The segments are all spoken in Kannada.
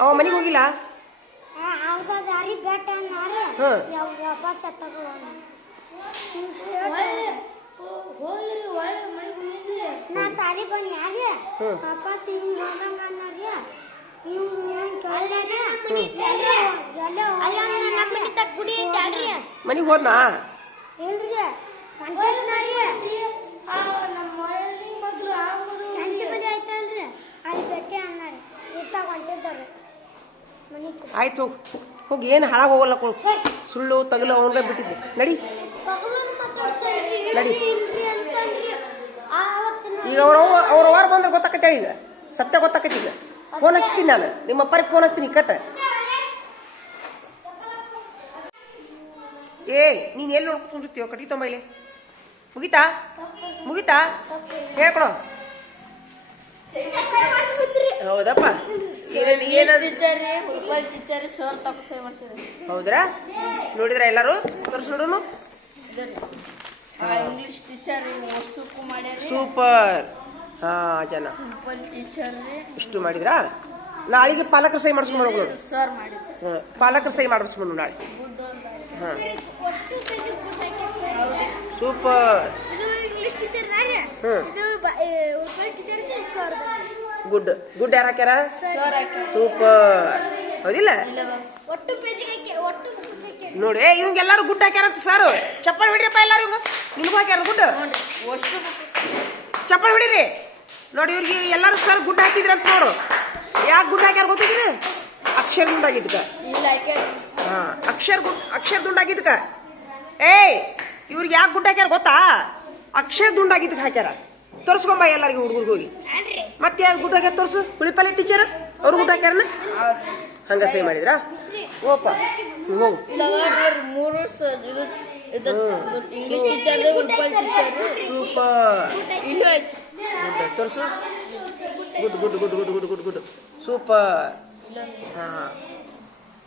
ಅವ ಮನೆಗೆ ಹೋಗಿಲ್ಲ. ನಾ ಸಾಲಿ ಬಂದ್ಯಾಲೆ ವಾಪಸ್ ಹಿಂಗ್ ಹೋದಂಗ ಅನ್ನೋರ್ಯ ಮನೆಗೆ ಹೋದ್ನಾ? ಇಲ್ರಿ ಸಂಜೆ ಬದಿ ಆಯ್ತಲ್ರಿ ಅಲ್ಲಿ ಬೆಟ್ಟೆ ಅನ್ನಾರಿ ಇತ್ತಾಗ ಹೊಂಟಿದ್ದಾರ್ರಿ ಮನೆಗೆ. ಆಯ್ತು ಹೋಗಿ, ಏನು ಹಾಳಾಗಿ ಹೋಗಲ್ಲ. ಸುಳ್ಳು ತಗಲು ಅವನ್ಗ ಬಿಟ್ಟಿದ್ದೆ. ನಡಿ ನಡಿ. ಈಗ ಅವ್ರ ವಾರ ಬಂದ್ರೆ ಗೊತ್ತಾಕತ್ತೆ. ಈಗ ಸತ್ಯ ಗೊತ್ತಾಕೈತಿ. ಈಗ ಫೋನ್ ಹಚ್ತೀನಿ ನಾನು, ನಿಮ್ಮ ಅಪ್ಪರಿಗೆ ಫೋನ್ ಹಚ್ತೀನಿ ಕಟ್ಟ. ನೀನು ಎಲ್ಲಿ ನೋಡ್ಕೊಂಡಿರ್ತೀವೋ ಕಟ್ಟಿ ತೊಂಬೈಲಿ. ಮುಗಿತಾ ಮುಗಿತಾ ಹೇಳ್ಕೊಳೋ. ಹೌದಪ್ಪ. ಹೌದ್ರಾ? ನೋಡಿದ್ರ ಎಲ್ಲಾರು? ತೋರ್ಸ್ ನೋಡುನು. English teacher super. ಹಾ ಜನ ಇಷ್ಟು ಮಾಡಿದ್ರಾ? ನಾಳೆಗೆ ಪಾಲಕರ ಸಹಿ ಮಾಡಿಸ್ಕೊಂಡು ಸರ್ ಮಾಡಿದ್ರು. ಪಾಲಕರ ಸಹಿ ಮಾಡಿಸ್ಕೊಂಡು ನಾಳೆ. ಹಾ super. English teacher good good. ಯಾರು ಹಾಕ್ಯಾರ? ಸೂಪರ್. ಹೌದಿಲ್ಲ? ಒಟ್ಟು ಪೇಜಿಗೆ ಒಟ್ಟು ನೋಡಿ ಇವಂಗೆಲ್ಲಾರು ಗುಡ್ ಹಾಕ್ಯಾರಂತ ಸರ್. ಚಪ್ಪಲ್ ಹೊಡಿರಪ್ಪ ಎಲ್ಲಾರು. ಇವಂಗ ನಿಮ್ಗೂ ಹಾಕ್ಯಾರ ಗುಡ್. ಚಪ್ಪಲ್ ಹೊಡಿರಿ. ನೋಡಿ ಇವ್ರಿಗೆ ಎಲ್ಲಾರು ಸರ್ ಗುಡ್ ಹಾಕಿದ್ರಂತ ನೋಡು. ಯಾಕೆ ಗುಡ್ ಹಾಕ್ಯಾರ ಗೊತ್ತಿದ್ರೆ? ಅಕ್ಷರ ದುಂಡಾಗಿದ್ಕ. ಹಾ ಅಕ್ಷರ ದುಂಡಾಗಿದ್ಕ. ಇವ್ರಿಗೆ ಯಾಕೆ ಗುಡ್ ಹಾಕ್ಯಾರ ಗೊತ್ತಾ? ಅಕ್ಷರ ದುಂಡಾಗಿದ್ದಕ್ಕೆ ಹಾಕ್ಯಾರ. ತೋರ್ಸ್ಕೊಂಬ ಎಲ್ಲರಿಗೂ ಹುಡುಗರಿಗೆ ಹೋಗಿ. ಮತ್ತೆ ಯಾರು ಗುಡ್ ಹಾಕ್ಯಾರ ತೋರ್ಸು. ಹುಳಿಪಾಲಿ ಟೀಚರ್ ಅವ್ರು ಗುಡ್ ಹಾಕ್ಯಾರನ? ಹಂಗ ಸಹಿ ಮಾಡಿದ್ರಾ? ಓಪ ಹೋಗು. ಸೂಪರ್. ತೋರ್ಸು. Good good good good good good good. Super. ಹಾ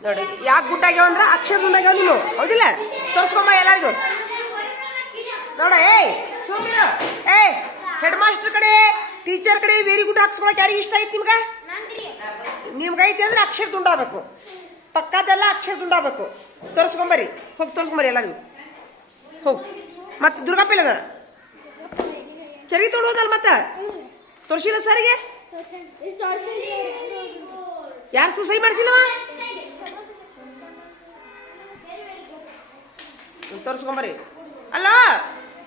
ನೋಡಿ ಯಾಕೆ ಗುಡ್ ಆಗ್ಯಾವ ಅಂದ್ರೆ ಅಕ್ಷರ ದುಂಡಾಗ್ಯಾವ ನೀನು. ಹೌದಿಲ್ಲ? ತೋರ್ಸ್ಕೊಂಬ ಎಲ್ಲರಿಗೂ ನೋಡ. ಹೆಡ್ ಮಾಸ್ಟರ್ ಕಡೆ ಟೀಚರ್ ಕಡೆ ವೆರಿ ಗುಡ್ ಹಾಕ್ಸ್ಕೊಳಕ್ ಯಾರಿಗೆ ಇಷ್ಟ ಐತಿ? ನಿಮ್ಗೆ ಐತಿ ಅಂದ್ರೆ ಅಕ್ಷರ ದುಂಡಾಗಬೇಕು. ಪಕ್ಕದೆಲ್ಲ ಅಕ್ಷರ ದುಂಡಾಗಬೇಕು. ತೋರಿಸ್ಕೊಂಬರಿ. ಹೋಗಿ ತೋರಿಸ್ಕೊಂಬರಿ ಎಲ್ಲರಿಗೂ. ಹೋಗಿ. ಮತ್ತೆ ದುರ್ಗಾಪಿಲ್ಲದ ಚರಿ ತೊಡೋದಲ್ಲ. ಮತ್ತೆ ತೋರಿಸಿಲ್ಲ ಸರ್ಗೆ? ಯಾರು ಸಹಿ ಮಾಡಿಸಿಲ್ಲವ? ತೋರಿಸ್ಕೊಂಬರಿ. ಅಲ್ಲ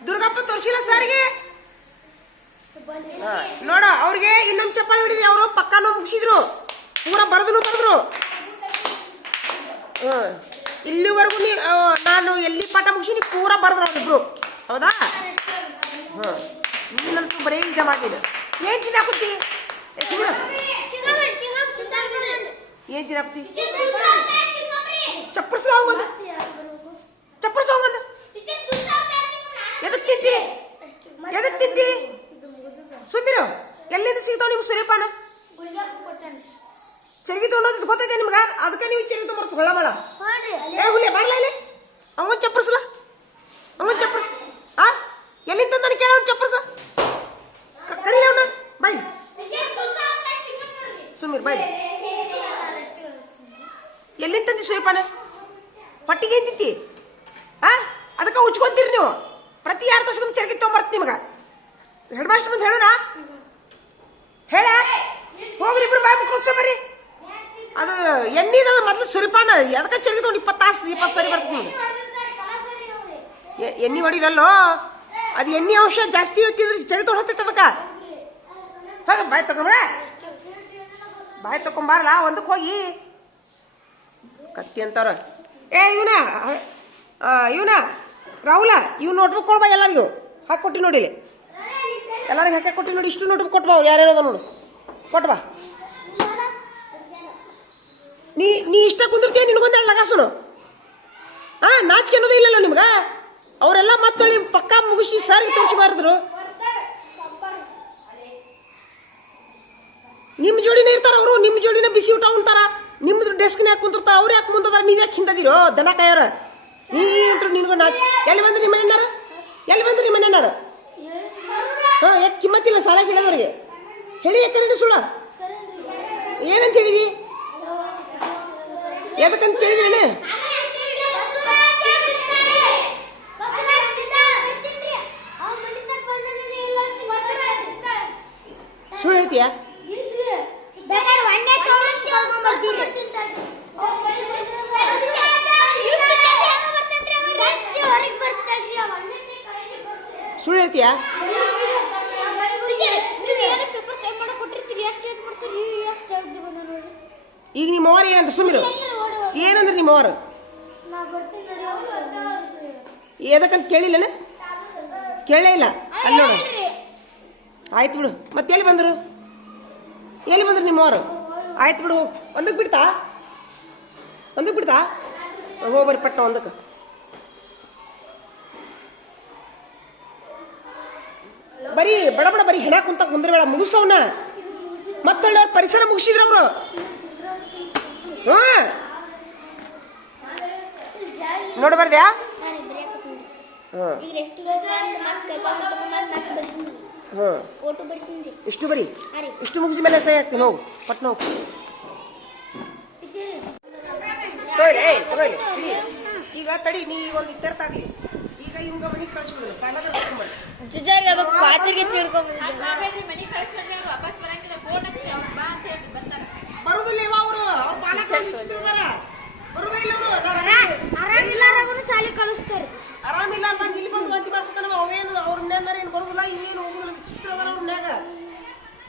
ದುರ್ಗಪ್ಪ ತೋರಿಸಿಲ್ಲ ಸರ್ಗೆ? ನೋಡ ಅವ್ರಿಗೆ ಇನ್ನೊಂದು ಚಪ್ಪಾಳೆ ಹೊಡಿದ್ರಿ. ಅವರು ಪಕ್ಕಾನು ಮುಗಿಸಿದ್ರು. ಪೂರ ಬರೆದ್ರು. ಇಲ್ಲಿವರೆಗೂ ನಾನು ಎಲ್ಲಿ ಪಾಠ ಮುಗಿಸಿ ಪೂರ ಬರೆದ್ರು ಅವ್ರಿಬ್ರು. ಹೌದಾ? ನೀನಂತೂ ಬರೀ ಇದ ಮಾಡಿದ. ಏನ್ ತಿನ್ನಾಕುತ್ತಿ? ಏನ್ ತಿನ್ನಾಕುತ್ತಿ? ಚಪ್ಪರ್ಸ ಹೋಗೋದು. ಎದಕ್ ತಿಂತಿ? ಸುಮ್ಮಿರು. ಎಲ್ಲಿಂದ ಸಿಗ್ತಾವ ನಿಮ್ಗೆ ಸೂರ್ಯಪಾನ? ಚರ್ಗಿ ತೊಗೊಂಡೋದ್ ಗೊತ್ತೈತೆ ನಿಮ್ಗ? ಅದಕ್ಕೆ ನೀವು ಚರ್ಗಿ ತೊಗೊಂಬರ್ತ ಹೊಳ ಮಳ. ಹುಲಿ ಬಾರ್ಲ ಇಲ್ಲಿ. ಅವನ್ ಚಪ್ಪರ್ಸಲ. ಎಲ್ಲಿಂದ ತಂದಾನೆ ಕೇಳ. ಅವ್ನು ಚಪ್ಪರ್ಸ ಕರೀಲಿ ಅವನ. ಬಾಯ್ ಸುಮ್ಮಿರ್ ಬಾಯ್. ಎಲ್ಲಿಂದ ತಂದಿ ಸೂರ್ಯಪಾನ? ಹೊಟ್ಟಿಗೆ ಏನ್ ತಿಂತಿ? ಅದಕ್ಕೆ ಉಚ್ಕೊಂತೀರಿ ನೀವು. ಪ್ರತಿ 2 ತಾಸಿಗೆ ಚರ್ಗಿ ತೊಗೊಂಬರ್ತ ನಿಮ್ಗ. ಹೆಡ್ ಮಾಸ್ಟರ್ ಮುಂದೆ ಹೇಳೋಣ. ಹೇಳ ಹೋಗ್ರಿ ಇಬ್ರು ಬಾಯ್ ಮುಕ್ಕೊಳ್ಸ ಬರ್ರಿ. ಅದು ಎಣ್ಣಿದ ಮೊದ್ಲು ಸುರಿಪಾನ. ಅದಕ್ಕೆ ಚರ್ಗಿ ತೊಗೊಂಡು 20 ತಾಸು 20 ಸರಿ ಬರ್ತೀನಿ. ಎಣ್ಣೆ ಹೊಡಿದಲ್ಲೋ ಅದು ಎಣ್ಣೆ ಅಂಶ ಜಾಸ್ತಿ ತಿಂದ್ರೆ ಚರ್ಗಿ ತೊಗೊಂಡು ಹೋಗ್ತೈತೆ. ಅದಕ್ಕೆ ಹೋಗ ಬಾಯ್ ತಗೊಂಬ. ಬಾಯ್ ತಗೊಂಬಾರಲ್ಲ. ಒಂದಕ್ಕೆ ಹೋಗಿ ಕತ್ತಿ ಅಂತಾರ. ಇವನ ರಾಹುಲ ಇವ್ ನೋಟ್ಬುಕ್ ಕೊಡ್ಬಾ ಎಲ್ಲರಿಗೂ. ಹಾಕೊಟ್ಟಿ ನೋಡಿ. ಎಲ್ಲರಿಗೂ ಹಾಕಿ ಕೊಟ್ಟು ನೋಡಿ. ಇಷ್ಟು ನೋಟ್ಬುಕ್ ಕೊಟ್ಬಾ. ಅವ್ರು ಯಾರ್ಯಾರದ ನೋಡು ಕೊಟ್ಬಾ. ನೀ ಇಷ್ಟ ಕುಂದಿರ್ತೀಯ. ನಿನಗೊಂದು 2 ಲಗಾಸುನು. ನಾಚಿಕೆ ಅನ್ನೋದೇ ಇಲ್ಲಲ್ಲ ನಿಮ್ಗೆ. ಅವರೆಲ್ಲ ಮತ್ತೊಳ್ಳಿ ಪಕ್ಕ ಮುಗಿಸಿ ಸರ್ಗೆ ತೋರಿಸಬಾರ್ದ್ರು. ನಿಮ್ಮ ಜೋಡಿನೇ ಇರ್ತಾರ ಅವರು. ನಿಮ್ಮ ಜೋಡಿನ ಬಿಸಿ ಊಟ ಉಂಟಾರ. ನಿಮ್ದು ಡೆಸ್ಕ್ನ ಯಾಕೆ ಕುಂದಿರ್ತಾರ. ಅವ್ರು ಯಾಕೆ ಮುಂದದಾರ? ನೀವು ಯಾಕೆ ಹಿಂದದಿರೋ ದನ ಕಾಯೋರ? ನೀವಂತೂ ನಿನ್ಗೂ ನಾಚಿಕೆ. ಎಲ್ಲಿ ಬಂದ್ರಿ ನಿಮ್ಮ ಅಣ್ಣಾರ? ಯಾಕೆ ಕಿಮ್ಮತ್ತಿಲ್ಲ ಸಾಲ ಕೇಳೋರಿಗೆ? ಹೇಳಿ ಯಾಕೆ ಸುಳ್ಳ ಏನಂತ ಹೇಳಿದಿ? ಎದಕ್ಕಂತ ಕೇಳಿದ್ರಿ ಸುಳ್ಳು ಹೇಳ್ತೀಯಾ? ಸುಳ್ಳು ಹೇಳ್ತೀಯಾ? ಈಗ ನಿಮ್ಮ ಅವ್ರು ಏನಂತ ಸುಮ್ಮಿರು. ಏನಂದ್ರೆ ನಿಮ್ಮ ಅವ್ರು ಎದಕ್ಕಂತ ಕೇಳಿಲ್ಲನ? ಕೇಳೇ ಇಲ್ಲ. ಅಲ್ಲಿ ನೋಡು. ಆಯ್ತು ಬಿಡು. ಮತ್ತೆ ಎಲ್ಲಿ ಬಂದರು ನಿಮ್ಮವ್ರು? ಆಯ್ತು ಬಿಡು. ಒಂದಕ್ಕೆ ಬಿಡ್ತಾ ಹೋಗ್ಬರ್ರಿ ಪಟ್ಟ ಒಂದಕ್ಕೆ. ಬರೀ ಬಡ ಬರೀ ಹೆಣ ಕುಂತ ಕುಂದ್ರಬೇಡ, ಮುಗಿಸೋವನ್ನ. ಮತ್ತೊಳ್ಳೆ ಅವ್ರ ಪರಿಸರ ಮುಗಿಸಿದ್ರು ಅವರು. ನೋಡಬಾರ್ದ್ಯಾ? ಇಷ್ಟು ಬರೀ ಇಷ್ಟು ಮುಗಿದ ಮೇಲೆ ಸಹಿ ಹಾಕ್ತೀನಿ. ಹೋಗು ಪಟ್ನ ಹೋಗು. ಈಗ ತಡಿ, ನೀ ಒಂದು ಇತ್ತರ್ತಾಗ್ಲಿ. ಈಗ ಇವಂಗ ಮನೆಗೆ ಕಳ್ಸ್ಬಿಡು. ಬರುದಿಲ್ಲ ಇವ ಅವರು. ಅವ್ರ ಪಾಲಕ ಬರುದಿಲ್ಲ ಅವರು. ಶಾಲೆ ಕಲಿಸ್ತಾರೆ. ಆರಾಮಿಲ್ಲ ಅಂದಂಗ ಇಲ್ಲಿ ಬಂದು ವಾಂತಿ ಮಾಡ್ಕೊತಾನ. ಅವೇನು ಅವ್ರ ಮನ್ಯಾರ ಏನು ಬರುದಿಲ್ಲ, ಇನ್ನೇನು ಹೋಗುದಿಲ್ಲ. ವಿಚಿತ್ರ ಅದಾರ ಅವ್ರ ಮನ್ಯಾಗ.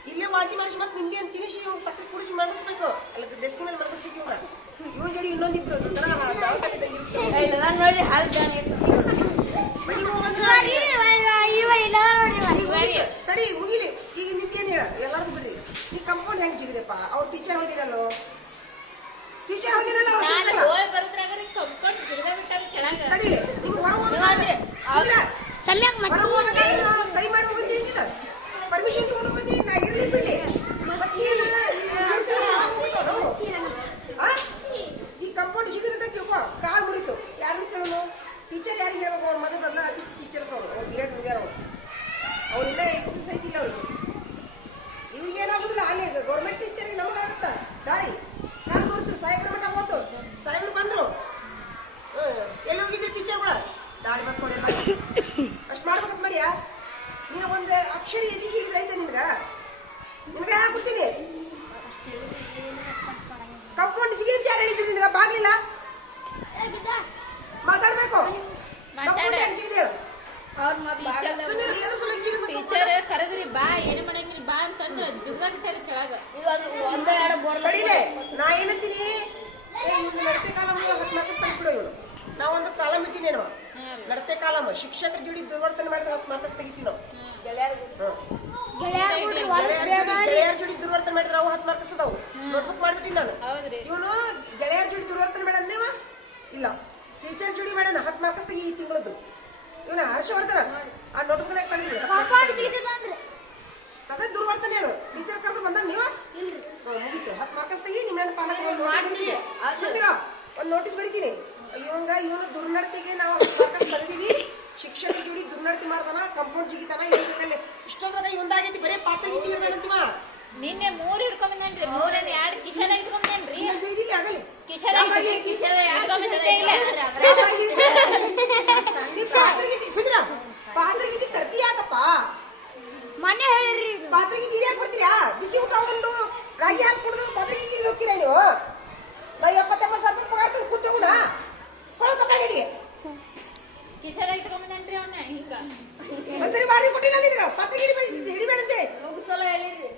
ಇಲ್ಲೇ ವಾಂತಿ ಮಾಡಿಸಿ ಮತ್ತೆ ನಿಮ್ಗೆ ಏನು ತಿನಿಸಿ ಇವಾಗ ಸಕ್ಕರೆ ಕುಡಿಸಿ ಮಾಡಿಸ್ಬೇಕು. ಅಲ್ಲ ಡೆಸ್ಕಿನ ಮಾಡಿಸ್ಬೇಕು. ಇವಾಗ ಇವ್ರ ಜಡಿ ಇನ್ನೊಂದಿಬ್ರು ತಡಿ ಮುಗಿಲಿ. ಈಗ ನಿಂತೇನು ಹೇಳ ಎಲ್ಲಾರು ಬಿಡ್ರಿ. ನೀ ಕಂಪೌಂಡ್ ಹೆಂಗ್ ಜಿಗಿದೆಪ್ಪ? ಅವ್ರ ಟೀಚರ್ ಹೋದಿರಲ್ಲೋ. ಸೈ ಮಾಡಿ ಹೋಗಿದ್ದೀನಿ, ಪರ್ಮಿಷನ್ ತಗೊಂಡು ಹೋಗಿದ್ದೀನಿ. ನಾ ಇರ್ಲಿ ಬಿಡ್ಲಿ. ಈ ಕಂಪೌಂಡ್ ಜಿಗಿದಂತ ತಿಳ್ಕೊ. ಕಾಲ್ ಮುರಿತು. ಯಾರನ್ನ ಕೇಳೋನು? ಟೀಚರ್ ಯಾರಿಗೆ ಹೇಳ್ಬೇಕು? ಅವ್ರ ಮನೆ ಬದಲ ಟೀಚರ್ಸ್ ಅವರು. ಅವ್ರು ಬಿ ಎಡ್ ಮುಗ್ಯಾರ. ಅವ್ರಿಲ್ಲ ಎಕ್ಸಸ್ ಐತಿಲ್ಲ ಅವ್ರಿಗೆ. ಇವ್ರಿಗೆ ಏನಾಗುದಿಲ್ಲ. ಅಲ್ಲಿ ಗೌರ್ಮೆಂಟ್ ಟೀಚರ್ಗೆ ನಮಗಾಗುತ್ತಾ ದಾಳಿ. ಕಾಲ್ ಮುರಿತು. ಸಾಹೇಬ್ರ ಮಠ ಹೋತು. ಸಾಹೇಬ್ರು ಬಂದ್ರು. ಎಲ್ಲಿ ಹೋಗಿದ್ರಿ ಟೀಚರ್ಗಳ? ದಾರಿ ಬರ್ಕೊಂಡಿಲ್ಲ. ಅಷ್ಟು ಮಾಡ್ಬೇಕಂತ ಮಾಡಿಯಾ? ನೀನು ಒಂದು ಅಕ್ಷರ ಎಲ್ಲಿ ಹಿಡಿದ್ರೆ ಐತೆ ನಿಮ್ಗೆ ಹಾಕುತ್ತೀನಿ. ಕಂಪೌಂಡ್ ಜಿಗಿ ಅಂತ ಯಾರು ಹೇಳಿದ್ರಿ ನಿನ್ಗ? ಬಾಗ್ಲಿಲ್ಲ ಮಾತಾಡ್ಬೇಕು. ಕರೆದ್ರಿ ಬಾ ಏನು ಮಾಡಂಗಿಲ್ಲ ಬಾ ಅಂತಂದ್ರೆ ಕೆಳಗ ನಾ ಏನಂತೀನಿ, ನಡತೆ ಕಾಲಂ 10 ಮಾರ್ಕ್ಸ್ ತೆಗಿಬಿಡು. ಇವನು ನಾವೊಂದು ಕಾಲಂ ಇಟ್ಟಿನೇನು, ನಡತೆ ಕಾಲಂ. ಶಿಕ್ಷಕರ ಜೋಡಿ ದುರ್ವರ್ತನೆ ಮಾಡಿದ್ರೆ 10 ಮಾರ್ಕ್ಸ್ ತೆಗಿತೀವಿ ನಾವು. ಗೆಳೆಯರ ಜೋಡಿ ದುರ್ವರ್ತನೆ ಮಾಡಿದ್ರೆ ಅವು 10 ಮಾರ್ಕ್ಸ್ ಅದಾವು. ನೋಟ್ಬುಕ್ ಮಾಡ್ಬಿಟ್ಟಿನಿ ನಾನು. ಇವನು ಗೆಳೆಯರ ಜೋಡಿ ದುರ್ವರ್ತನೆ ಮಾಡಂದೇವ ಇಲ್ಲ, ಟೀಚರ್ ಜೋಡಿ ಮಾಡೋಣ 10 ಮಾರ್ಕ್ಸ್ ತೆಗಿ ಈ ತಿಂಗಳದ್ದು. ಇವನ ಹರ್ಷವರ್ಧನ ಆ ನೋಟ್ಬುಕ್ನಾಗ ತೆಗಿಬಿಡು. ಅದೇ ದುರ್ವರ್ತನೆ ಅದು. ಟೀಚರ್ ಕರೆದು ಬಂದಾಗ ನೀವ ಮುಗೀತು. 10 ಮಾರ್ಕ್ಸ್ ತೆಗಿ. ನಿಮ್ಮ ಪಾಲಕರು ಒಂದು ನೋಟಿಸ್ ಬರೀತೀನಿ. ಇವನು ದುರ್ನಡತೆಗೆ ನಾವು 10 ಮಾರ್ಕ್ಸ್ ತೆಗೆದೀವಿ. ಶಿಕ್ಷಕರ ಜೋಡಿ ದುರ್ನಡತೆ ಮಾಡ್ತಾನ, ಕಂಪೌಂಡ್ ಜಿಗಿತಾನ. ಇರ್ಬೇಕಲ್ಲೇ ಇಷ್ಟೊಂದ್ರಾಗ ಇವಂದಾಗೈತಿ. ಬರೀ ಪಾತ್ರ ಇಟ್ಟಿವಂತೀವ. ನಿನ್ನೆ 3 ಹಿಡ್ಕೊಂಬಂದ್ರಿ. 3 2 ಕಿಶನ್ ಹಿಡ್ಕೊಂಬಂದ್ರಿ. ಆಗಲಿ ಪಾತ್ರಗೀತಿ ತರ್ತಿ ಯಾಕಪ್ಪ? ಮನೆ ಹೇಳಿರಿ. ಪಾತ್ರಗೀತಿ ಯಾಕೆ ಬರ್ತೀರಾ? ಬಿಸಿ ಊಟ ಒಂದು ರಾಗಿ ಹಾಲು ಕುಡಿದು ಪಾತ್ರಗೀತಿ ಹೋಗ್ತೀರಾ ನೀವು? ನಾ 70-80 ಪಗಾರ ಕೂತ್ ಹೋಗುಣ. ಕೊಳಕಡಿ ಕಿಶನ್ ಹಿಡ್ಕೊಂಬಂದ್ರಿ. ಅವನ ಹಿಂಗ ಒಂದ್ಸರಿ ಬಾರಿ ಕೊಟ್ಟಿನ ನಿನಗ ಪಾತ್ರಗೀತಿ ಹಿಡಿಬೇಡಂತೆ. ಮುಗಿಸಲ ಹೇಳಿರಿ.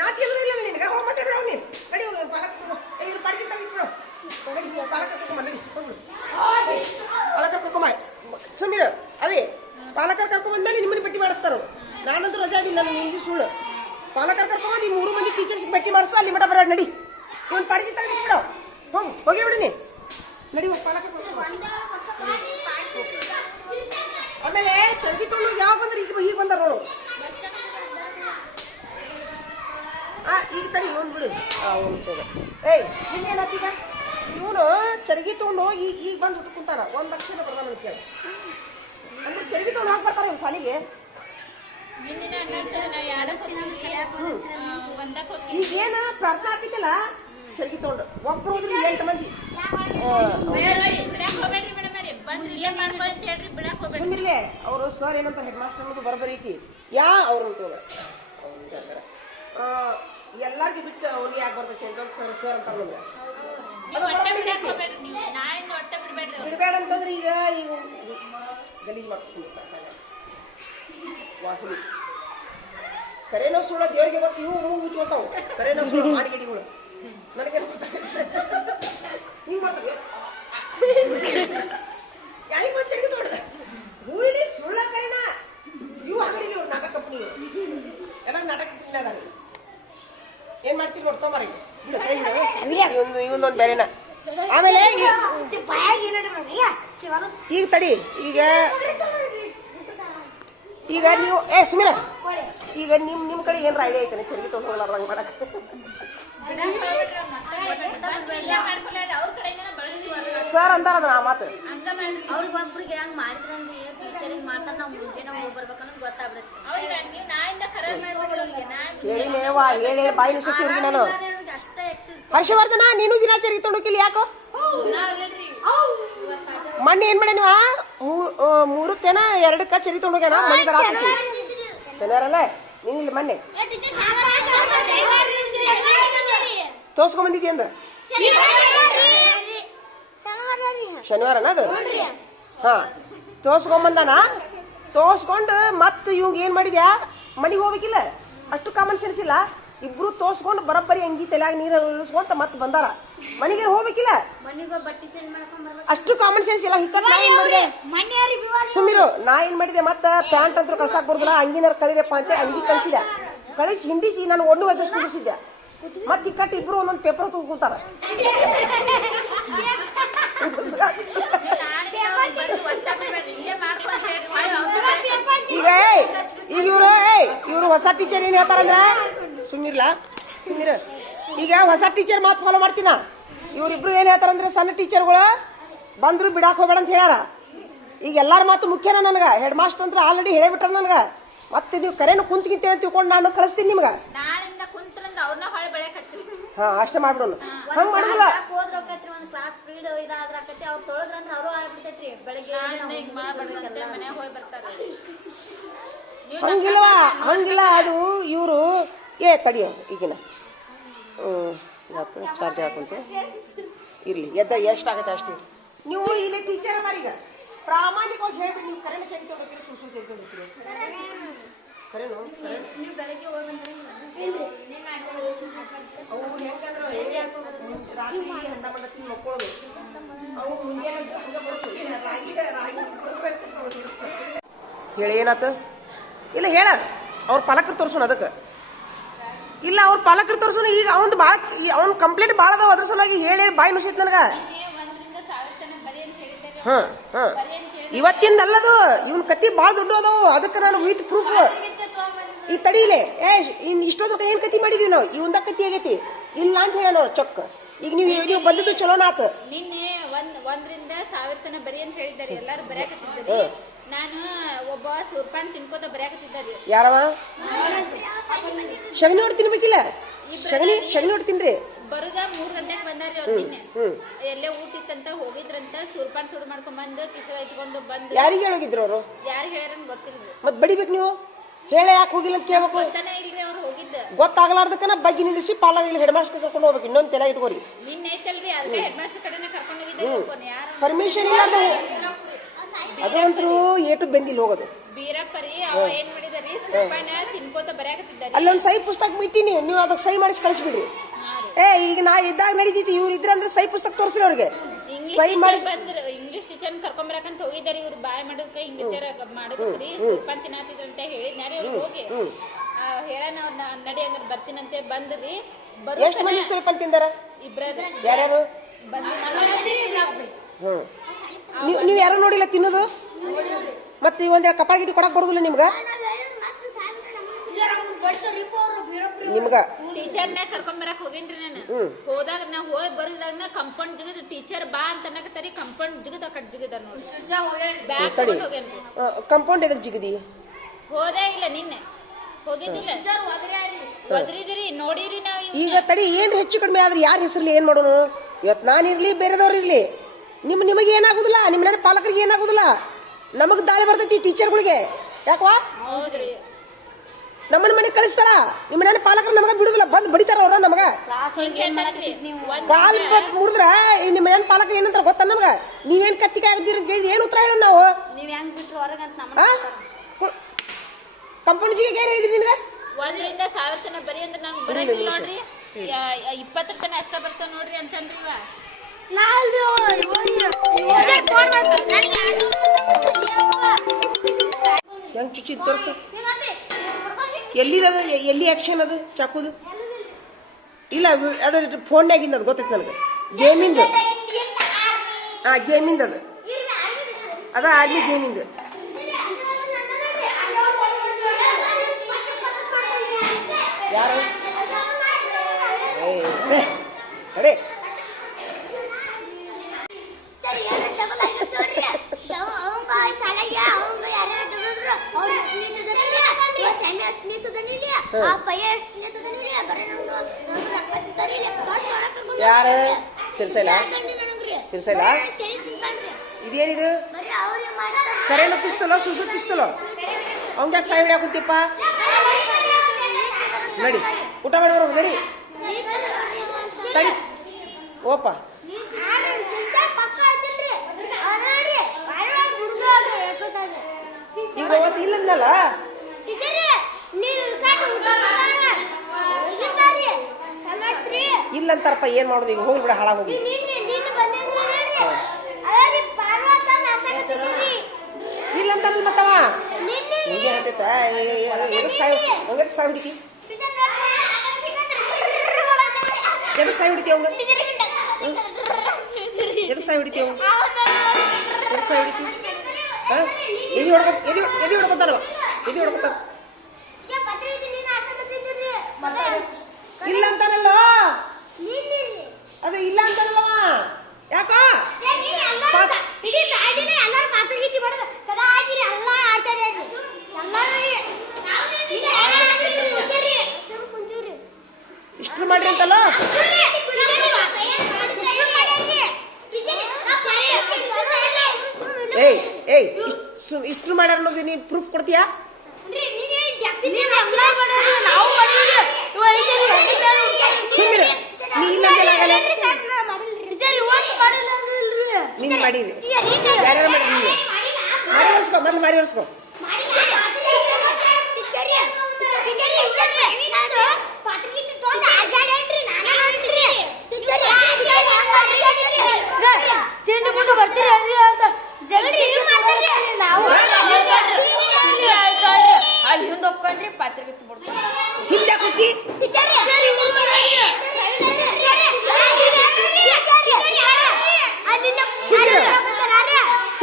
ನಾಚಿ ಇಲ್ಲ ನಿನಗ. ಹೋಗಿ ಮತ್ತೆ ಬಿಡವ್ ನೀನು. ನಡಿ ಪಾಲಕ ಇವ್ರು ಪಾಡಿ ತೆಗಿಬಿಡು. ಪಾಲಕ ಕರ್ಕೊಂಬ. ಸುಮೀರ್ ಅವೇ ಪಾಲಕರು ಕರ್ಕೊಂಬಂದ್ಮೇಲೆ ನಿಮ್ಮನ್ನ ಭೇಟಿ ಮಾಡಿಸ್ತಾರ. ನಾನಂತೂ ರಜಾ ಅದಿಲ್ಲ. ನಾನು ಹಿಂದಿ ಸುಳ್ಳು. ಪಾಲಕರು ಕರ್ಕೊಂಬಂದು ಈ 3 ಮಂದಿ ಟೀಚರ್ಸ್ ಭೇಟಿ ಮಾಡಿಸ. ಅಲ್ಲಿ ಮಠ ಬರೋಣ. ನಡಿ ಇವನ್ ಪಾಡಿ ತೆಗಿಬಿಡು. ಹೋಗಿ ಬಿಡಿ. ನಡಿ ಪಾಲಕ. ಆಮೇಲೆ ಚರ್ಗಿ ತೊಗೊಂಡು ಯಾವಾಗ ಬಂದ್ರೆ ಈಗ ಬಂದಾರ ನೋಡು. ಈಗ ತಡಿ ಇವನ್ ಬಿಡು. ಏಯ್ ಇನ್ನೇನಾತೀಗ? ಇವನು ಚರ್ಗಿ ತೊಗೊಂಡು ಈಗ ಬಂದು ಊಟ ಕುಂತಾರ. 1 ಲಕ್ಷ ಬರ್ದಾನ ಕೇಳಿ. ಅಂದ್ರೆ ಚರ್ಗಿ ತೊಗೊಂಡು ಹಾಕಿ ಬರ್ತಾರ ಇವ್ರು ಸಾಲಿಗೆ. ಈಗೇನ ಪ್ರಾರ್ಥನಾ ಹಾಕಿದ್ದಲ್ಲ, ಚರ್ಗಿ ತೊಗೊಂಡು ಒಬ್ರು ಹೋದ್ರಿ 8 ಮಂದಿ ಬಿಡಾಕ್ ಹೋಗ್ಬೇಡ್ರಿ ಮೇಡಮ್ ರೀ ಬಂದ್ರಿ ಇಲ್ಲೇ ಮಾಡ್ಕೊ ಅಂತ ಹೇಳ್ರಿ ಬಿಡಾಕ್ ಹೋಗ್ಬೇಡ್ರಿ ಸುಮ್ಮಿರ್ಲೆ ಅವರು ಸರ್ ಏನಂತ ಹೆಡ್ ಮಾಸ್ಟರ್ ಅನ್ನೋದು ಬರಬರಿ ಐತಿ ಅವ್ರು ಅಂತ ಎಲ್ಲಾರ್ಗಿ ಬಿಟ್ಟು ಅವ್ರಿಗೆ ಯಾಕೆ ಬರ್ತೈತೆ ಚಂದ್ರನ್ ಸರ್ ಸರ್ ಅಂತ ನಮ್ಗೆ ನೀವು ಹೊಟ್ಟೆ ಬಿಡಾಕ್ ಹೋಗ್ಬೇಡ್ರಿ ನೀವು ನಾಳಿಂದ ಹೊಟ್ಟೆ ಬಿಡ್ಬೇಡ್ರಿ ಬಿಡಬೇಡ ಅಂತಂದ್ರೆ ಈಗ ಗಲೀಜ್ ಮಾಡ್ಕೊಂಡು ವಾಸನೆ ಕರೆನೋ ಸುಳ್ಳ ದೇವ್ರಿಗೆ ಗೊತ್ತು ಇವು ಮೂಗು ಮುಚ್ಚೋತಾವು ಕರೆನೋ ಸುಳ್ಳು ಮಾನಿಗೆಡಿಗಳು ನನಗೆ ಹಿಂಗ್ ಮಾಡ್ತಾರೆ ಯಾರಿಗೆ ಬಂದು ನೋಡ ಹೂಲಿ ಸುಳ್ಳ ಕರೆನ ಇವು ಹಾಗರಿ ಇವ್ರು ನಾಟಕ ಕಂಪ್ನಿ ಎಲ್ಲ ನಾಟಕ ತಿನ್ನಾಡ ಏನ್ ಮಾಡ್ತೀರಿ ನೋಡ್ತೊಂಬಾರ ಇವೊಂದೊಂದು ಬೇರೆನ ಆಮೇಲೆ ಈಗ ತಡಿ ಈಗ ನೀವು ಸುಮೀರ ಈಗ ನಿಮ್ ಕಡೆ ಏನ್ರ ಐಡಿಯಾ ಐತಾನೆ ಚರ್ಗಿ ತೊಗೊಂಡು ಹೋಗ್ಲಾರ್ದಂಗೆ ಮಾಡಕ್ ಸರ್ ಅಂತಾರ ಅದನ್ನ ಆ ಮಾತು ಅವ್ರಿಗೆ ಒಬ್ರಿಗೆ ಹೆಂಗ್ ಮಾಡಿದ್ರಂದ್ರೆ ಟೀಚರಿಂಗ್ ಮಾಡ್ತಾರೆ ನಾವು ಮುಂಚೆ ನಾವು ಹೋಗಿ ಬರ್ಬೇಕನ್ನೋದು ಗೊತ್ತಾಗ್ಬಿಡುತ್ತೆ ಹೇಳಿನೇವಾ ಹೇಳಿ ಬಾಯಿ ನಿಶ್ಚಿರ್ತೀನಿ ನಾನು ಅಷ್ಟೇ ಹರ್ಷವರ್ಧನ ನೀನು ದಿನ ಚರ್ಗಿ ತೊಗೊಂಡೋಗಿಲ್ಲ ಯಾಕೋ ಮೊನ್ನೆ ಏನ್ ಮಾಡ ನೀವ 3ಕ್ಕೇನ 2ಕ್ಕ ಚರ್ಗಿ ತೊಗೊಂಡೋಗ್ಯಾನ ಮನೆ ಬರಾತೈತಿ ಶನಿವಾರಲ್ಲ ನೀನು ಇಲ್ಲಿ ಮೊನ್ನೆ ತೋರ್ಸ್ಕೊಂಡ್ ಬಂದಿದ್ದಿ ಅಂದ ಶನಿವಾರನ ಅದು ಹಾ ತೋರ್ಸ್ಕೊಂಬಂದಾನ ತೋರ್ಸ್ಕೊಂಡು ಮತ್ತೆ ಇವಂಗ ಏನ್ ಮಾಡಿದ್ಯಾ ಮನೆಗೆ ಹೋಗ್ಬೇಕಿಲ್ಲ ಅಷ್ಟು ಕಾಮನ್ ಸೆನ್ಸ್ ಇಲ್ಲ ಇಬ್ರು ತೋರ್ಸ್ಕೊಂಡು ಬರಬ್ಬರಿ ಅಂಗಿ ತಲೆಯಾಗ ನೀರು ಇಳಿಸ್ಕೊಂತ ಮತ್ತೆ ಬಂದಾರ ಮನೆಗೆ ಹೋಗ್ಬೇಕಿಲ್ಲ ಅಷ್ಟು ಕಾಮನ್ ಸೆನ್ಸ್ ಇಲ್ಲ ಹಿಕ್ಕಟ್ ನಾ ಏನ್ ಮಾಡಿದೆ ಸುಮ್ಮಿರು ನಾ ಏನ್ ಮಾಡಿದೆ ಮತ್ತೆ ಪ್ಯಾಂಟ್ ಅಂತ ಕಳ್ಸಾಕ್ ಬರುದಿಲ್ಲ ಅಂಗಿನಾರ ಕಳಿರಪ್ಪ ಅಂತ ಅಂಗಿ ಕಳಿಸಿದೆ ಕಳಿಸಿ ಹಿಂಡಿಸಿ ನಾನು ಒಂದು ಒದ್ದಿಸ್ಕೊಂಡಿಸಿದ್ದೆ ಮತ್ತೆ ಇಕ್ಕಟ್ಟು ಇಬ್ರು ಒಂದೊಂದು ಪೇಪರ್ ತಗೊಂತಾರ ಈಗ ಇವ್ರು ಹೊಸ ಟೀಚರ್ ಏನ್ ಹೇಳ್ತಾರಂದ್ರ ಸುಮ್ಮಿರ್ಲ ಈಗ ಹೊಸ ಟೀಚರ್ ಮಾತು ಫಾಲೋ ಮಾಡ್ತೀನ ಇವ್ರಿಬ್ರು ಏನ್ ಹೇಳ್ತಾರಂದ್ರೆ ಸಣ್ಣ ಟೀಚರ್ಗಳು ಬಂದ್ರು ಬಿಡಾಕ್ ಹೋಗ್ಬೇಡ ಅಂತ ಹೇಳ್ಯಾರ ಈಗ ಎಲ್ಲಾರ ಮಾತು ಮುಖ್ಯನ ನನಗ ಹೆಡ್ ಮಾಸ್ಟರ್ ಅಂತ ಆಲ್ರೆಡಿ ಹೇಳಿಬಿಟ್ಟಾರ ನನಗ ಮತ್ತೆ ನೀವು ಕರೆನು ಕುಂತ್ಕಿಂತ ತಿಳ್ಕೊಂಡು ನಾನು ಕಳಿಸ್ತೀನಿ ನಿಮ್ಗ ಹಾ ಅಷ್ಟೇ ಮಾಡ್ಬಿಡೋಣ ಹಂಗ ಮಾಡಿಲ್ಲ ಕ್ಲಾಸ್ ಪೀರಿಯಡ್ ಇದಾದ್ರಾಕತಿ ಅವ್ರು ತೊಳದ್ರಂದ್ರೆ ಅವರು ಆಗ್ಬಿಡ್ತೈತ್ರಿ ಬೆಳಗ್ಗೆ ಹಂಗಿಲ್ಲ ಅದು ಇವರು ತಡಿಯೋ ಈಗಿನ ಚಾರ್ಜ್ ಹಾಕುಂತೆ ಇರ್ಲಿ ಎಷ್ಟಾಗತ್ತೆ ಅಷ್ಟು ನೀವು ಇಲ್ಲಿ ಟೀಚರ್ ಅದಾರ ಈಗ ಪ್ರಾಮಾಣಿಕವಾಗಿ ಹೇಳ್ಬಿಡಿ ನೀವು ಕರೆಂಟ್ ಚರಿ ತೊಗೊಂಡಿರ್ತೀರಿ ಸುಳ್ಳು ಚರಿ ತೊಗೊಂಡಿರ್ತೀರಿ ಕರೆನು ಅವ್ರು ಹೆಂಗಂದ್ರೆ ರಾತ್ರಿ ಹಂಡ ಮಂಡ ತಿಂದು ಮಕ್ಕೊಳ್ಳೋದು ಅವು ಮುಂಜಾನೆ ಹಂಗ ಬರುತ್ತೆ ಹೇಳಿ ಏನಾತ ಇಲ್ಲ ಹೇಳ ಅವ್ರ ಪಾಲಕರು ತೋರ್ಸೋಣ ಅದಕ್ಕೆ ಇಲ್ಲ ಅವ್ರ ಪಾಲಕರು ತೋರ್ಸೋಣ ಈಗ ಅವ್ನ ಕಂಪ್ಲೇಂಟ್ ಭಾಳ ಅದಾವ ಅದ್ರ ಸಲುವಾಗಿ ಹೇಳಿ ಬಾಯಿ ನುಸಿತ್ ನನಗ ಇವತ್ತಿಂದ ಅಲ್ಲದು ಇವನ್ ಕತಿ ಭಾಳ ದೊಡ್ಡ ಅದಾವು ಅದಕ್ಕೆ ನಾನು ವಿತ್ ಪ್ರೂಫ್ ಈಗ ತಡೀಲೆ ಇಷ್ಟೊಂದು ಏನ್ ಕತಿ ಮಾಡಿದೀವಿ ನಾವು ಇವಂದ ಕತಿ ಆಗೈತಿ ಇಲ್ಲ ಅಂತ ಹೇಳ ನೋಡ್ ಚೊಕ್ಕ ಈಗ ನೀವು ಬಂದಿದ್ದು ಚಲೋನಾತ ನಿನ್ನೆ 1ರಿಂದ 1000 ತನ ಬರಿ ಅಂತ ಹೇಳಿದ್ದಾರೆ ಎಲ್ಲಾರು ಬರೆಯಕತ್ತಿದ್ದಾರೆ ನಾನು ಒಬ್ಬ ಸೂರ್ಪಾನ್ ತಿನ್ಕೋತ ಬರೆಯಕತ್ತಿದ್ದಾರೆ ಯಾರವ ಶಗನಿ ಹೊಡ್ ತಿನ್ಬೇಕಿಲ್ಲ ಶಗನಿ ಹೊಡ್ ತಿನ್ರಿ ಬರುದ 3 ಗಂಟೆಗೆ ಬಂದಾರಿ ಅವ್ರು ನಿನ್ನೆ ಎಲ್ಲೇ ಊಟ ಇತ್ತಂತ ಹೋಗಿದ್ರಂತ ಸೂರ್ಪಾನ್ ತುಡು ಮಾಡ್ಕೊಂಡ್ ಬಂದು ಕಿಸದ ಇಟ್ಕೊಂಡು ಬಂದು ಯಾರಿಗೆ ಹೇಳೋಗಿದ್ರು ಅವರು ಯಾರು ಹೇಳ್ಯಾರನ್ ಗೊತ್ತಿಲ್ಲ ಮತ್ ಬಡಿಬೇಕು ನೀವು ಹೇಳ ಯಾಕೆ ಹೋಗಿಲ್ಲ ಅಂತ ಕೇಳ್ಬೇಕು ಗೊತ್ತಾನೆ ಇಲ್ರಿ ಅವ್ರು ಹೋಗಿದ್ದ ಗೊತ್ತಾಗಲಾರ್ದಕ್ಕನ ಬಗ್ಗೆ ನಿಲ್ಲಿಸಿ ಪಾಲಾಗ ಹೆಡ್ ಮಾಸ್ಟರ್ ಕರ್ಕೊಂಡು ಹೋಗ್ಬೇಕು ಇನ್ನೊಂದು ತಲೆ ಇಟ್ಕೋರಿ ನಿನ್ನೆ ಐತಲ್ರಿ ಅದಕ್ಕೆ ಹೆಡ್ ಮಾಸ್ಟರ್ ಕಡೆನ ಕರ್ಕೊಂಡು ಹೋಗಿದ್ದೆ ಯಾರು ಪರ್ಮಿಷನ್ ಇಲ್ಲಾರ್ದ ಅದಂತರೂ ಏಟು ಬೆಂದಿಲ್ ಹೋಗೋದು ಬೀರಪ್ಪರಿ ಅವ ಏನ್ ಮಾಡಿದಾರಿ ಸೂರ್ಪಾನ ತಿನ್ಕೋತ ಬರೆಯಕತ್ತಿದ್ದಾರೆ ಅಲ್ಲೊಂದು ಸಹಿ ಪುಸ್ತಕ ಇಟ್ಟಿನಿ ನೀವು ಅದಕ್ಕೆ ಸಹಿ ಮಾಡಿಸಿ ಕಳಿಸ್ಬಿಡ್ರಿ ಈಗ ನಾ ಇದ್ದಾಗ ನಡೀತೈತಿ ಇವ್ರು ಇದ್ರಂದ್ರೆ ಸಹಿ ಪುಸ್ತಕ ತೋರಿಸ್ರಿ ಅವ್ರಿಗೆ ಸಹಿ ಮಾಡಿ ಇಂಗ್ಲಿಷ್ ಟೀಚರ್ ಕರ್ಕೊಂಬರಕಂತ ಹೋಗಿದಾರೆ ಇವ್ರು ಬಾಯ್ ಮಾಡೋದಕ್ಕೆ ಹಿಂಗ ಮಾಡೋದ್ರಿ ಸೂರ್ಪಾನ್ ತಿನ್ನತ್ತಿದ್ರಂತ ಹೇಳಿದ್ನಾರಿ ಅವ್ರು ಹೋಗಿ ಹೇಳನ ಅವ್ರನ್ನ ನಡಿ ಹಂಗಾರ ಬರ್ತೀನಂತೆ ಬಂದ್ರಿ ಎಷ್ಟು ಮಂದಿ ಸೂರ್ಪಾನ್ ತಿಂದಾರ ಇಬ್ರದ ಯಾರ್ಯಾರು ನೀವು ಯಾರು ನೋಡಿಲ್ಲ ತಿನ್ನೋದು ಮತ್ತೆ ಒಂದೆರಡು ಕಪಾಗಿಟ್ಟು ಕೊಡಕ್ ಬರುದಿಲ್ಲ ನಿಮ್ಗ ಟೀಚರ್ನ ಕರ್ಕೊಂಬರಕ್ ಹೋಗೇನ್ರಿ ನಾನು ಹೋದಾಗ ನಾ ಹೋಗಿ ಬರೋದಾಗ ಕಂಪೌಂಡ್ ಜಿಗದ ಟೀಚರ್ ಬಾ ಅಂತ ಅನ್ನಕತ್ತಾರಿ ಕಂಪೌಂಡ್ ಜಿಗದ ಕಟ್ ಜಿಗದ ನೋಡಿ ಕಂಪೌಂಡ್ ಎದಕ್ ಜಿಗದಿ ಹೋದೇ ಇಲ್ಲ ನಿನ್ನೆ ಹೋಗಿದ್ದಿಲ್ಲ ಒದ್ರಿದಿರಿ ನೋಡಿರಿ ನಾವ್ ಈಗ ತಡಿ ಏನ್ ಹೆಚ್ಚು ಕಡಿಮೆ ಆದ್ರೆ ಯಾರ ಹೆಸರಲ್ಲಿ ಏನ್ ಮಾಡೋನು? ಇವತ್ತು ನಾನು ಇರ್ಲಿ ಬೇರೆದವ್ರು ಇರ್ಲಿ ನಿಮಗೆ ಏನಾಗುದಿಲ್ಲ, ನಿಮ್ಮ ಮನೆ ಪಾಲಕರಿಗೆ ಏನಾಗುದಿಲ್ಲ, ನಮಗ್ ದಾಳಿ ಬರ್ತೈತಿ ಟೀಚರ್ಗಳಿಗೆ. ಯಾಕವಾ ಹೌದ್ರಿ ನಮ್ಮನ ಮನೆಗೆ ಕಳಿಸ್ತಾರ, ನಿಮ್ಮ ಮನೆ ಪಾಲಕರು ನಮಗ ಬಿಡುದಿಲ್ಲ, ಬಂದ್ ಬಡಿತಾರ ಅವ್ರ ನಮಗ. ಕಾಲ್ ಮುರಿದ್ರ ನಿಮ್ಮ ಮನೆ ಪಾಲಕರು ಏನಂತಾರ ಗೊತ್ತ ನಮಗ? ನೀವೇನ್ ಕತ್ತಿಕಾಯಿ ಆಗದಿರಿ ಏನ್ ಉತ್ತರ ಹೇಳ ನಾವು? ನೀವ್ ಹೆಂಗ್ ಬಿಟ್ರು ಹೊರಗಂತ ನಮ್ಮ ಕಂಪನಿಜಿಗೆ ಏನ್ ಹೇಳಿದ್ರಿ ನಿನಗ? 1ರಿಂದ 1000 ತನ ಬರೀ ಅಂದ್ರೆ ನಂಗೆ ಬರಂಗಿಲ್ಲ ನೋಡ್ರಿ. 20 ತನ ಅಷ್ಟ ಬರ್ತಾವ ನೋಡ್ರಿ ಅಂತಂದ್ರಿ ಇವ. ಹೆಂಗ್ ಚುಚ್ಚಿ ತೋರ್ಸು. ಎಲ್ಲಿದ ಎಲ್ಲಿ ಆಕ್ಷನ್ ಅದು ಚಾಕುದು? ಇಲ್ಲ ಅದ ಫೋನ್ನಾಗಿಂದ ಅದು ಗೊತ್ತೈತಿ ನನಗೆ. ಗೇಮಿಂದ ಗೇಮಿಂದ ಅದ ಆರ್ಮಿ ಗೇಮಿಂದ. ಯಾರು ಅರೆ ಯಾರು ಸಿರ್ಸೈಲ ಸಿರ್ಸೈಲ ಇದೇನಿದು? ಕರೆನ ಪಿಸ್ತಲೋ ಸುಸು ಪಿಸ್ತಲೋ? ಅವಂಗ ಯಾಕೆ ಸಾಯಿ ಹಿಡಿಯಾಕ ಕುಂತಿಪ್ಪ? ನಡಿ ಊಟ ಮಾಡಿ ಬರೋದು ನಡಿ. ತಡಿ ಓಪ ಈಗ ಅವತ್ತು ಇಲ್ಲಂದಲ್ಲ ಇಲ್ಲಂತಾರಪ್ಪ. ಏನ್ ಮಾಡೋದು ಈಗ? ಹೋಗ್ಲಿ ಬಿಡ, ಹಾಳಾಗ ಹೋಗಿ. ಇಲ್ಲಂತಾರಲ್ಲ ಮತ್ತವ ಹಿಂಗೆ ಹೇಳ್ತೈತ. ಹಂಗ ಸಾಯಿ ಹಿಡಿತಿ, ಎದಕ್ ಸಾಯಿ ಹಿಡಿತಿ? ಅವಂಗ ಎದಕ್ ಸಾಯಿ ಹಿಡಿತಿ? ಅವಂಗ ಎದಕ್ ಸಾಯಿ ಹಿಡಿತಿ? ಎದಿ ಹೊಡ್ಕೊತಾನ, ಎದಿ ಹೊಡ್ಕೊತಾನ. ಇಲ್ಲ ಅಂತಾನಲ್ಲ ಅದು, ಇಲ್ಲ ಅಂತಾನಲ್ಲ ಯಾಕ? ಇಷ್ಟು ಮಾಡ್ರಿ ಅಂತಲ್ಲ. ಏಯ್ ಏಯ್ ಇಷ್ಟು ಮಾಡ್ಯಾರ ಅನ್ನೋದು ನೀನ್ ಪ್ರೂಫ್ ಕೊಡ್ತೀಯಾ? ಸುಮ್ಮಿರ ನೀ ಇಲ್ಲ ಆಗಲ್ಲ. ನೀನ್ ಮಾಡಿರಿ, ಯಾರ್ಯಾರ ಮಾಡಿ ನೀನು ಮಾರಿ ಹೊರ್ಸ್ಕೊ, ಮೊದ್ಲು ಮಾರಿ ಹೊರ್ಸ್ಕೊ. ತಿಂಡಿ ಮುಂದೆ ಬರ್ತೀರಿ ಅಲ್ಲಿ ಹಿಂದೆ ಒಪ್ಕೊಂಡ್ರಿ ಪಾತ್ರೆ ಹಿಂದೆ ಕುತ್ತಿ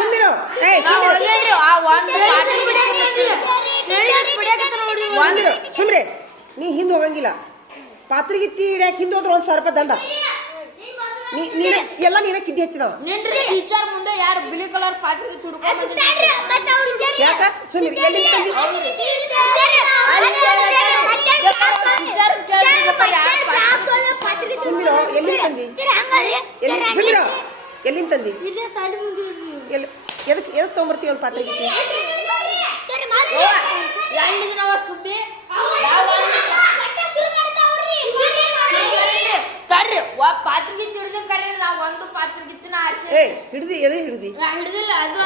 ಸುಮ್ಮಿರು. ಸುಮ್ರೆ ನೀ ಹಿಂದೆ ಹೋಗಂಗಿಲ್ಲ. ಪಾತ್ರೆಗಿತ್ತಿ ಹಿಡಿಯಾಕ ಹಿಂದೆ ಹೋದ್ರೆ 1000 ರೂಪಾಯಿ ದಂಡ. ನೀನ ಎಲ್ಲ ನೀನ ಕಿಡ್ಡಿ ಹಚ್ಚಿದವ. ಟೀಚರ್ ಮುಂದೆ ಯಾರು ಬಿಳಿ ಕಲರ್ ಪಾತ್ರೆ ತುಡ್ಕೊಂಡು ಯಾಕ? ಸುಮ್ಮಿರು ಎಲ್ಲಿ ತಂದಿ? ಸುಮ್ಮಿರು ಎಲ್ಲಿ ತಂದಿ? ಸುಮ್ಮಿರು ಎಲ್ಲಿಂದ ತಂದಿ? ಎದಕ್ ತಗೊಂಬರ್ತೀವಿ ಒಂದು ಪಾತ್ರೆಗಿತ್ತಿ? ಸುಬ್ಬಿ ಪಾತ್ರೆಗಿತ್ತಿ ಹಿಡಿದ ಕರೆ ನಾವು ಒಂದು ಪಾತ್ರೆಗಿತ್ತಿನ ಹಿಡ್ದಿ ಎದೆ ಹಿಡ್ದಿ? ಹಿಡಿದಿಲ್ಲ. ಅದು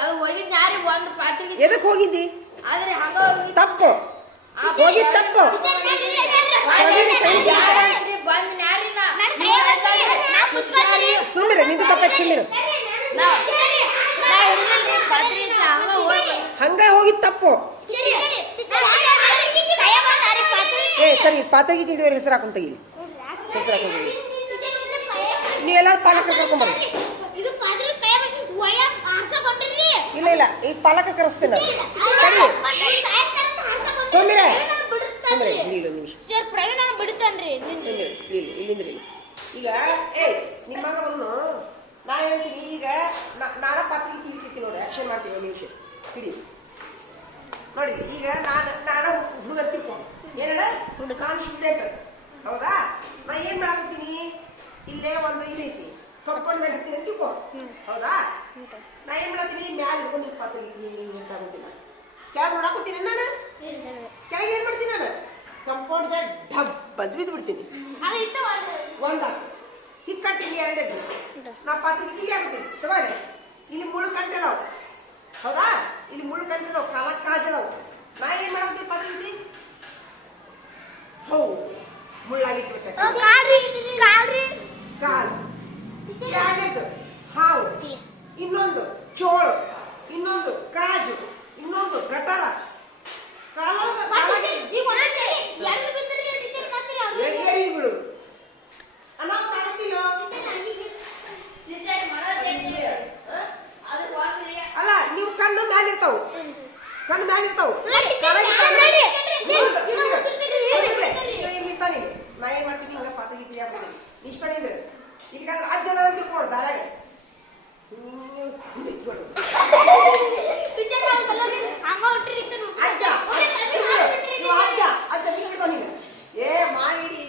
ಅದು ಹೋಗಿದ್ ಯಾರಿ ಒಂದು ಪಾತ್ರೆಗಿತ್ತಿ. ಎದಕ್ ಹೋಗಿದ್ದಿ? ಆದ್ರೆ ಹಂಗ ತಪ್ಪು ಹೋಗಿದ್ ತಪ್ಪು. ಸುಮ್ಮಿರು ನಿಂದು ತಪ್ಪ. ಸುಮ್ಮಿರು ಹಂಗ ಹೋಗಿದ್ ತಪ್ಪು. ಸರಿ ಪಾತ್ರೆಗಿತ್ತಿ ಹಿಡಿಯೋರು ಹೆಸರು ಹಾಕೊಂಡ್ ತೆಗಿ, ಹೆಸರು ಹಾಕೊಂಡ್ ತೆಗಿ. ನೀವೆಲ್ಲಾರು ಪಾಲಕರು ಕರ್ಕೊಂಬರ್ರಿ. ಇಲ್ಲ ಇಲ್ಲ ಈಗ ಪಾಲಕ ಕರೆಸ್ತೇನೆ. ಸರಿ ಸೋಮಿರ ಸೋಮಿರ ಇಲ್ಲ ನಿಮಿಷ ಇಲ್ಲಿಂದ್ರಿ. ಈಗ ನಿಮ್ಮ ಮಗ ಬಂದು ನಾ ಹೇಳ್ತೀನಿ. ಈಗ ನಾನ ಪಾತ್ರೆಗೆ ತಿಳಿತೀವಿ ನೋಡಿ, ಆಕ್ಷನ್ ಮಾಡ್ತೀವಿ. ಒಂದು ನಿಮಿಷ ಹಿಡಿ ನೋಡಿ. ಈಗ ನಾನು ಹುಡುಗ ತಿಳ್ಕೊ ಏನಡ ನಾನು ಸ್ಟೂಡೆಂಟ್ ಹೌದಾ ನಾ ಏನ್ ಮಾಡಾಕತ್ತೀನಿ ಇಲ್ಲೇ ಒಂದು ಇದೈತಿ ಕಂಪೌಂಡ್ ಮೇಲೆ ಹತ್ತೀನಿ ಅಂತ ತಿಳ್ಕೊ ಹೌದಾ ನಾ ಏನ್ ಮಾಡತ್ತೀನಿ ಮ್ಯಾಲ ಹಿಡ್ಕೊಂಡು ಪಾತಿದ್ದೀನಿ ಅಂತ ಆಗುದಿಲ್ಲ ಕೆಳಗೆ ನೋಡಾಕತ್ತೀನಿ ನಾನು ಕೆಳಗೆ ಏನ್ ಮಾಡ್ತೀನಿ ನಾನು ಕಂಪೌಂಡ್ ಸೈಡ್ ಡಬ್ ಅಂತ ಬಿದ್ದು ಬಿಡ್ತೀನಿ ಒಂದಾಗ್ತದೆ ಹಿಕ್ ಕಟ್ಟಿನಿ ಎರಡದ್ದು ನಾ ಪಾತ್ರೆ ಇಲ್ಲಿ ಹಾಕ್ತೀನಿ ತಗೋರಿ ಇಲ್ಲಿ ಮುಳ್ಳು ಕಂಟಿದಾವ ಹೌದಾ ಇಲ್ಲಿ ಮುಳ್ಳು ಕಂಟಿದಾವ ಕಾಲ ಕಾಜದಾವ ನಾ ಏನ್ ಮಾಡಾಕತ್ತೀನಿ ಪಾತ್ರೆ ಇಲ್ಲಿ ಹೌದು ಮುಳ್ಳಾಗಿಟ್ಬಿಟ್ಟೆ ಕಾಲು ಎರಡನೇದು ಹಾವು ಇನ್ನೊಂದು ಚೋಳು ಇನ್ನೊಂದು ಕಾಜು ಇನ್ನೊಂದು ಗಟಾರ ಎಡಿ ಬಿಡುದು ಅನಾಹುತ ಆಗ್ತಿಲ್ಲ ಅಲ್ಲ ನೀವು ಕಣ್ಣು ಮ್ಯಾಲಿರ್ತಾವು ಕಣ್ಣು ಮ್ಯಾಲಿರ್ತಾವು ನಾ ಏನ್ ಮಾಡ್ತೀನಿ ಹಿಂಗ ಪಾತ್ರ ಗೀತಿ ಹಾಕ್ತೀನಿ ಇಷ್ಟ ನಿಂದ್ರೆ ಈಗ ರಾಜ್ಯ ಜನ ತಿಳ್ಕೊಡು ದಾರಾಗ ಅಜ್ಜ ನೀವು ಅಜ್ಜ ಅಜ್ಜ ಬಿಡ್ತಾವ ನೀನು ಏ ಮಾಡಿ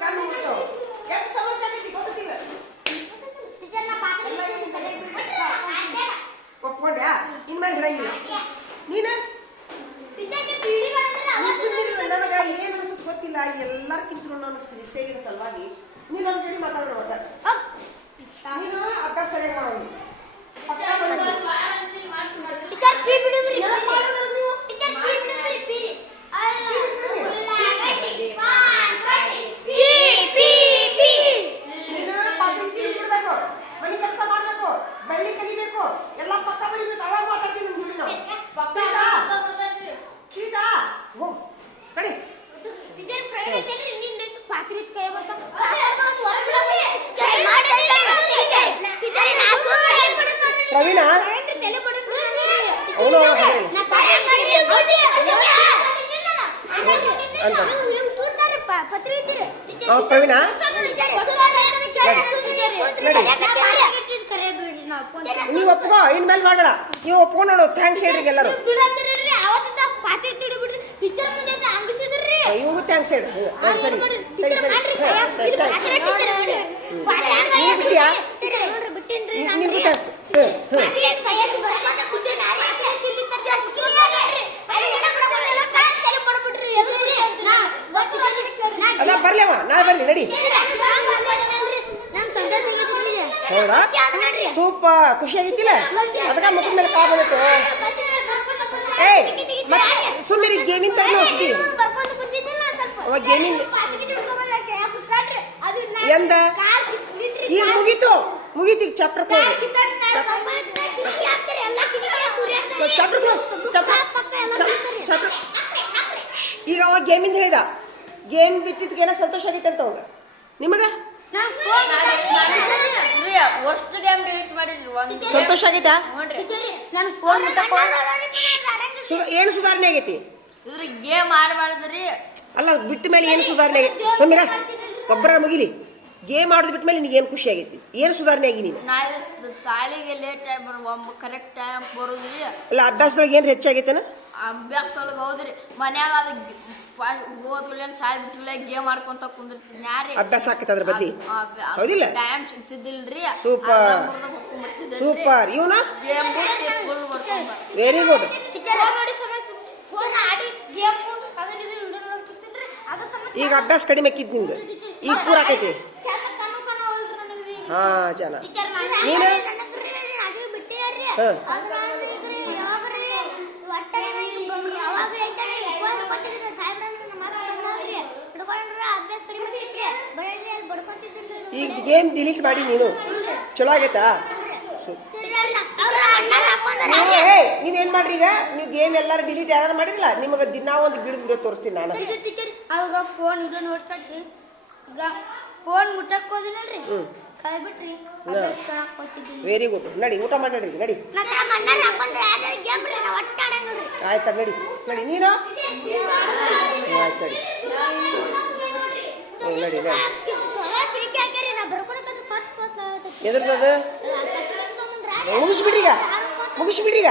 ಕಣ್ಣು ಮುಗಿತಾವ ಎಷ್ಟು ಸಮಸ್ಯೆ ಆಗೈತಿ ಗೊತ್ತಿಲ್ಲ ಒಪ್ಕೊಂಡ್ಯಾ ಇನ್ಮೇಲೆ ಹಿಡಂಗಿಲ್ಲ ನೀನ ನನಗ ಏನ್ ಅನ್ಸುತ್ತೆ ಗೊತ್ತಿಲ್ಲ ಎಲ್ಲಾರ್ಕಿಂತ ನಾನು ಸೇರಿದ ಸಲುವಾಗಿ ನೀನು ನನ್ನ ಜೊತೆ ಮಾತಾಡೋಣ ಒಟ್ಟ ನೀನು ಅಭ್ಯಾಸ ಸರಿಯಾಗಿ ಮಾಡೋಣ ಮನೆ ಕೆಲಸ ಮಾಡ್ಬೇಕು ಬೆಳ್ಳಿ ಕಲಿಬೇಕು ಎಲ್ಲ ಪಕ್ಕ ಬಳಿಬೇಕು ಅವಾಗ ಮಾತಾಡ್ತೀವಿ ನಿಮ್ ಜೋಡಿ ನಾವು ಸೀತಾ ಕಡಿ ಪ್ರವೀಣ ಅವನು ಪ್ರವೀಣ ನೀವು ಒಪ್ಕೋ ಇನ್ಮೇಲೆ ಮಾಡೋಣ ನೀವು ಒಪ್ಕೊಂಡು ನೋಡು ಥ್ಯಾಂಕ್ಸ್ ಹೇಳ್ರಿ ಎಲ್ಲರೂ ಇವು ಥ್ಯಾಂಕ್ಸ್ ಹೇಳಿ ಸರಿ ಸರಿ ಸರಿ ನೀವು ಬಿಟ್ಟಿಯಾ ನಿಮ್ಗೂ ಥ್ಯಾಂಕ್ಸ್ ಅದ ಬರ್ಲೇವ ನಾಳೆ ಬರ್ಲಿ ನಡಿ ಹೌದಾ ಸೂಪರ್ ಖುಷಿ ಆಗಿತ್ತಿಲ್ಲ ಅದಕ್ಕ ಮುಖದ ಮೇಲೆ ಕಾಲ್ ಬಂದಿತ್ತು ಏಯ್ ಮತ್ತೆ ಸುಮ್ಮನೆ ಗೇಮಿಂಗ್ ತಗೊಂಡು ಹೋಗ್ತಿ ಅವ ಗೇಮಿಂಗ್ ಎಂದ ಈಗ ಮುಗೀತು ಮುಗೀತು ಚಾಪ್ಟರ್ ಕ್ಲೋಸ್ ಚಾಪ್ಟರ್ ಚಾಪ್ಟರ್ ಈಗ ಅವ ಗೇಮಿಂದ ಹೇಳಿದ ಗೇಮ್ ಬಿಟ್ಟಿದ್ಕೇನ ಸಂತೋಷ ಆಗೈತೆ ಅಂತ ಅವಾಗ ನಿಮಗ ಸಂತೋಷ ಆಗೈತಾ ಏನು ಸುಧಾರಣೆ ಆಗೈತಿ ಗೇಮ್ ಆಡ್ಬಾರ್ದ್ರಿ ಅಲ್ಲ ಬಿಟ್ಟ ಮೇಲೆ ಏನು ಸುಧಾರಣೆ ಆಗೈತಿ ಸಮೀರ ಒಬ್ಬರ ಮುಗಿಲಿ ಗೇಮ್ ಆಡೋದು ಬಿಟ್ಟ ಮೇಲೆ ನಿನಗೆ ಏನು ಖುಷಿ ಆಗೈತಿ ಏನು ಸುಧಾರಣೆ ಆಗಿ ನೀನು ಶಾಲೆಗೆ ಲೇಟ್ ಟೈಮ್ ಕರೆಕ್ಟ್ ಟೈಮ್ ಬರೋದ್ರಿ ಅಲ್ಲ ಅಭ್ಯಾಸದೊಳಗೆ ಏನು ಹೆಚ್ಚಾಗೈತೇನ ಅಭ್ಯಾಸದೊಳಗೆ ಹೌದ್ರಿ ಮನ್ಯಾಗ ಅದು ಹೋದ್ಗುಲೇನ್ ಶಾಲೆ ಬಿಟ್ಟಿಲ್ಲ ಗೇಮ್ ಆಡ್ಕೊಂತ ಕುಂದಿರ್ತೀನಿ ಯಾರಿ ಅಭ್ಯಾಸ ಆಕೈತೆ ಅದ್ರ ಬದ್ಲಿ ಹೌದಿಲ್ಲ ಟೈಮ್ ಸಿಗ್ತಿದ್ದಿಲ್ರಿ ಸೂಪರ್ ಸೂಪರ್ ಇವನ ಗೇಮ್ ಬಿಟ್ಟು ಫುಲ್ ಬರ್ಕೊಂಡ್ ವೆರಿ ಗುಡ್ ಈಗ ಅಭ್ಯಾಸ ಕಡಿಮೆ ಆಕಿದ್ ನಿಂದು ಈಗ ಪೂರ ಆಕೈತಿ ಹಾ ಜನ ನೀನು ಈಗ ಗೇಮ್ ಡಿಲೀಟ್ ಮಾಡಿ ನೀನು ಚಲೋ ಆಗೈತಾ ನೀವೇನ್ ಮಾಡ್ರಿ ಈಗ ನೀವು ಗೇಮ್ ಎಲ್ಲಾರು ಡಿಲೀಟ್ ಯಾರು ಮಾಡಿರಲ್ಲ ನಿಮಗೆ ದಿನ ಒಂದು ಗಿಡದ ವಿಡಿಯೋ ತೋರಿಸ್ತೀನಿ ನಾನು ಅವಾಗ ಫೋನ್ ನೋಡ್ಕೊಟ್ರಿ ಈಗ ಫೋನ್ ಮುಟ್ಟಕ್ ಹೋದಿಲ್ಲರಿ ಕೈ ಬಿಟ್ರಿ ವೆರಿ ಗುಡ್ ನಡಿ ಊಟ ಮಾಡಿ ನಡಿ ನಡಿ ಆಯ್ತಾ ನಡಿ ನಡಿ ನೀನು ಆಯ್ತು ನಡಿ ನಡಿ ಎದ್ರದ್ದು ಮುಗಿಸ್ಬಿಡ್ರಿ ಈಗ